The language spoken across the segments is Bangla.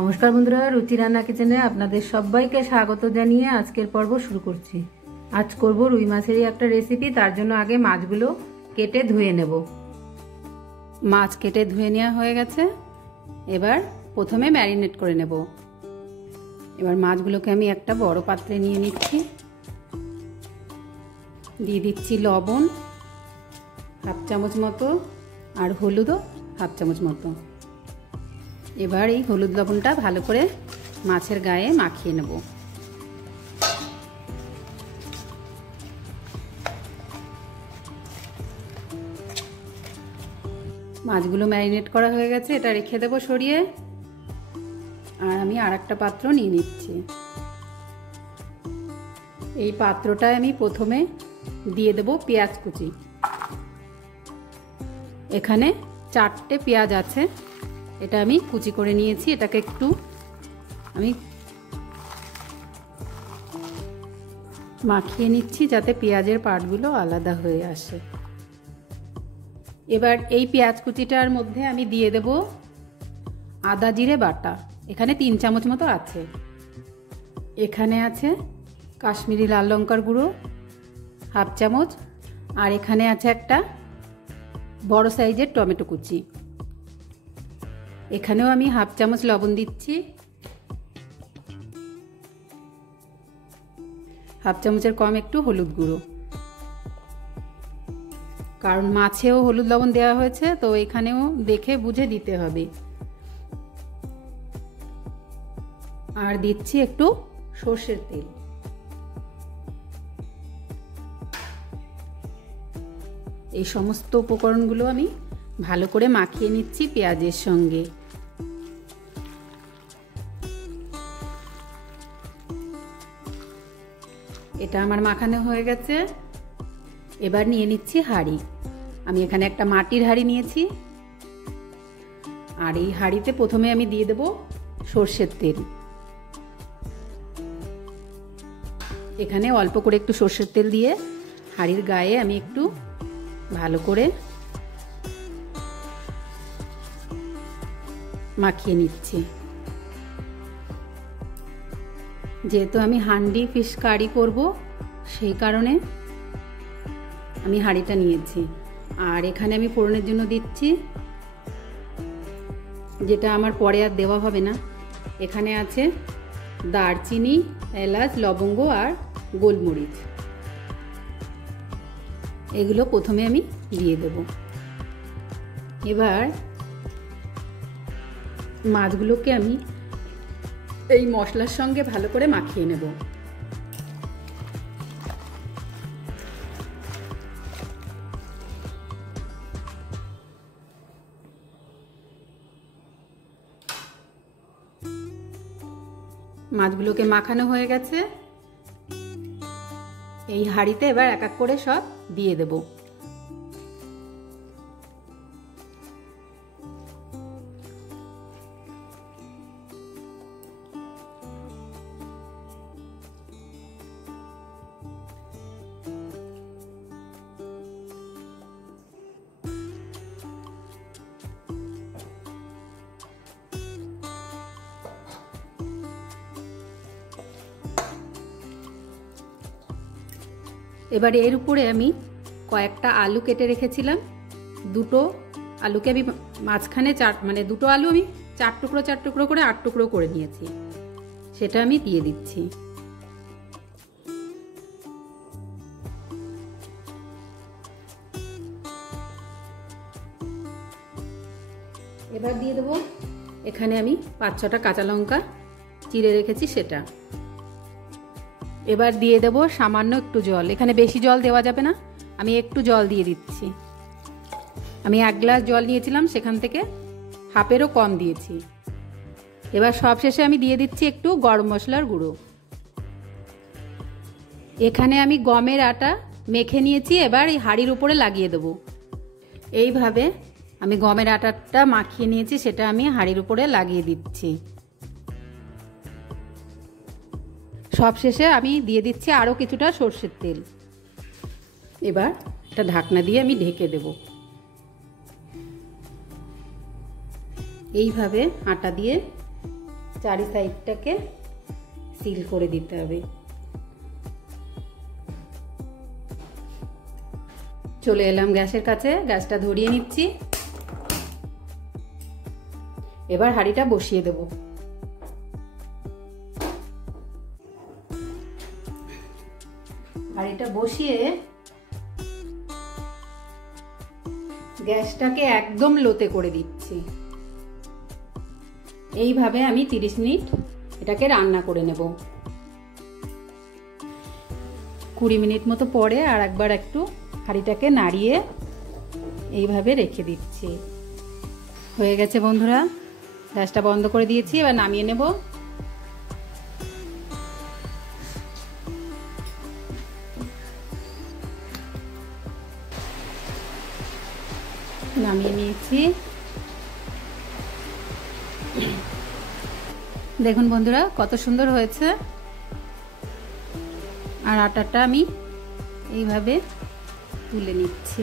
নমস্কার বন্ধুরা, রুচি রান্না কিচেনে আপনাদের সবাইকে স্বাগত জানিয়ে আজকের পর্ব শুরু করছি। আজ করব রুই মাছেরই একটা রেসিপি। তার জন্য আগে মাছগুলো কেটে ধুয়ে নেব। মাছ কেটে ধুয়ে নেওয়া হয়ে গেছে। এবার প্রথমে ম্যারিনেট করে নেব। এবার মাছগুলোকে আমি একটা বড় পাত্রে নিয়ে নিচ্ছি। দিয়ে দিচ্ছি লবণ হাফ চামচ মতো আর হলুদও হাফ চামচ মতো। এবার এই হলুদ লবণটা ভালো করে মাছের গায়ে মাখিয়ে নেব। মাছগুলো ম্যারিনেট করা হয়ে গেছে, এটা রেখে দেবো সরিয়ে। আর আমি আর একটা পাত্র নিয়ে নিচ্ছি। এই পাত্রটায় আমি প্রথমে দিয়ে দেব পেঁয়াজ কুচি। এখানে 4টে পেঁয়াজ আছে, এটা আমি কুচি করে নিয়েছি। এটাকে একটু আমি মাখিয়ে নিচ্ছি যাতে পেঁয়াজের পাটগুলো আলাদা হয়ে আসে। এবার এই পেঁয়াজ কুচিটার মধ্যে আমি দিয়ে দেব আদা জিরে বাটা। এখানে 3 চামচ মতো আছে। এখানে আছে কাশ্মীরি লাল লঙ্কার গুঁড়ো হাফ চামচ। আর এখানে আছে একটা বড় সাইজের টমেটো কুচি। এখানেও আমি হাফ চামচ লবণ দিচ্ছি। হাফ চামচের কম একটু হলুদ গুঁড়ো, কারণ মাছেও হলুদ লবণ দেওয়া হয়েছে, তো এখানেও দেখে বুঝে দিতে হবে। আর দিচ্ছি একটু সর্ষের তেল। এই সমস্ত উপকরণগুলো আমি ভালো করে মাখিয়ে নিচ্ছি পেঁয়াজের সঙ্গে। এটা আমার মাখানো হয়ে গেছে। এবার নিয়ে নিচ্ছি হাঁড়ি। আমি এখানে একটা মাটির হাঁড়ি নিয়েছি। আর এই হাঁড়িতে প্রথমে আমি দিয়ে দেব সর্ষের তেল। এখানে অল্প করে একটু সর্ষের তেল দিয়ে হাঁড়ির গায়ে আমি একটু ভালো করে মাখিয়ে নিচ্ছি। যেহেতু আমি হান্ডি ফিশ কারি করব, সেই কারণে আমি হাঁড়িটা নিয়েছি। আর এখানে আমি ফোড়নের জন্য দিচ্ছি, যেটা আমার পরে আর দেওয়া হবে না। এখানে আছে দারচিনি, এলাচ, লবঙ্গ আর গোলমরিচ। এগুলো প্রথমে আমি দিয়ে দেব। এবার মাছগুলোকে আমি এই মশলার সঙ্গে ভালো করে মাখিয়ে নেব। মাছগুলোকে মাখানো হয়ে গেছে। এই হাঁড়িতে এবার এক এক করে সব দিয়ে দেব। এবার এর উপরে আমি কয়েকটা আলু কেটে রেখেছিলাম। দুটো আলুকে আমি মাঝখানে দুটো আলু আমি 4 টুকরো করে 8 টুকরো করে নিয়েছি। সেটা আমি দিয়ে দিচ্ছি। এবার দিয়ে দেবো এখানে আমি 5-6টা কাঁচা লঙ্কা চিড়ে রেখেছি, সেটা। এবার দিয়ে দেব সামান্য একটু জল। এখানে বেশি জল দেওয়া যাবে না, আমি একটু জল দিয়ে দিচ্ছি। আমি 1 গ্লাস জল নিয়েছিলাম, সেখান থেকে হাফেরও কম দিয়েছি। এবার সবশেষে আমি দিয়ে দিচ্ছি একটু গরম মশলার গুঁড়ো। এখানে আমি গমের আটা মেখে নিয়েছি। এবার এই হাঁড়ির উপরে লাগিয়ে দেব। এইভাবে আমি গমের আটাটা মাখিয়ে নিয়েছি, সেটা আমি হাঁড়ির উপরে লাগিয়ে দিচ্ছি। সবশেষে আমি দিয়ে দিচ্ছি আরও কিছুটা সর্ষের তেল। এবার একটা ঢাকনা দিয়ে আমি ঢেকে দেব। এইভাবে আটা দিয়ে চারি সাইডটাকে সিল করে দিতে হবে। চলে এলাম গ্যাসের কাছে, গ্যাসটা ধরিয়ে নিচ্ছি। এবার হাঁড়িটা বসিয়ে দেব। হাঁড়িটা বসিয়ে গ্যাসটাকে একদম লোতে করে দিচ্ছি। এইভাবে আমি 30 মিনিট এটাকে রান্না করে নেব। 20 মিনিট মতো পরে আর একবার একটু হাঁড়িটাকে নাড়িয়ে এইভাবে রেখে দিচ্ছি। হয়ে গেছে বন্ধুরা, গ্যাসটা বন্ধ করে দিয়েছি। এবার নামিয়ে নেব। নামিয়ে নিয়েছি। দেখুন বন্ধুরা কত সুন্দর হয়েছে। আর আটাটা আমি এইভাবে তুলে নিচ্ছি।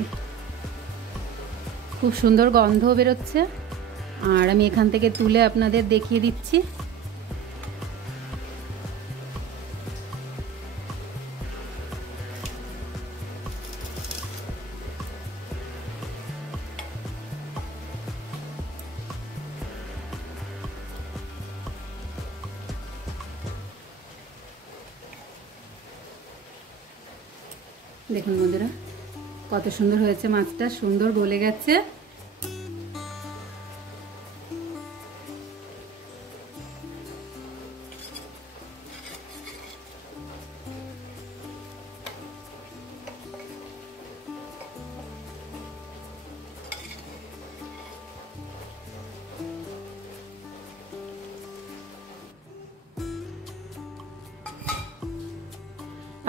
খুব সুন্দর গন্ধ বেরোচ্ছে। আর আমি এখান থেকে তুলে আপনাদের দেখিয়ে দিচ্ছি। দেখুন বন্ধুরা কত সুন্দর হয়েছে, মাছটা সুন্দর গলে গেছে।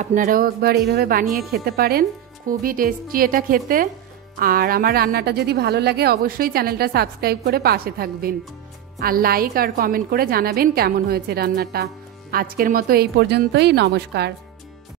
আপনারাও একবার এইভাবে বানিয়ে খেতে পারেন, খুবই টেস্টি এটা খেতে। আর আমার রান্নাটা যদি ভালো লাগে অবশ্যই চ্যানেলটা সাবস্ক্রাইব করে পাশে থাকবেন, আর লাইক আর কমেন্ট করে জানাবেন কেমন হয়েছে রান্নাটা। আজকের মতো এই পর্যন্তই, নমস্কার।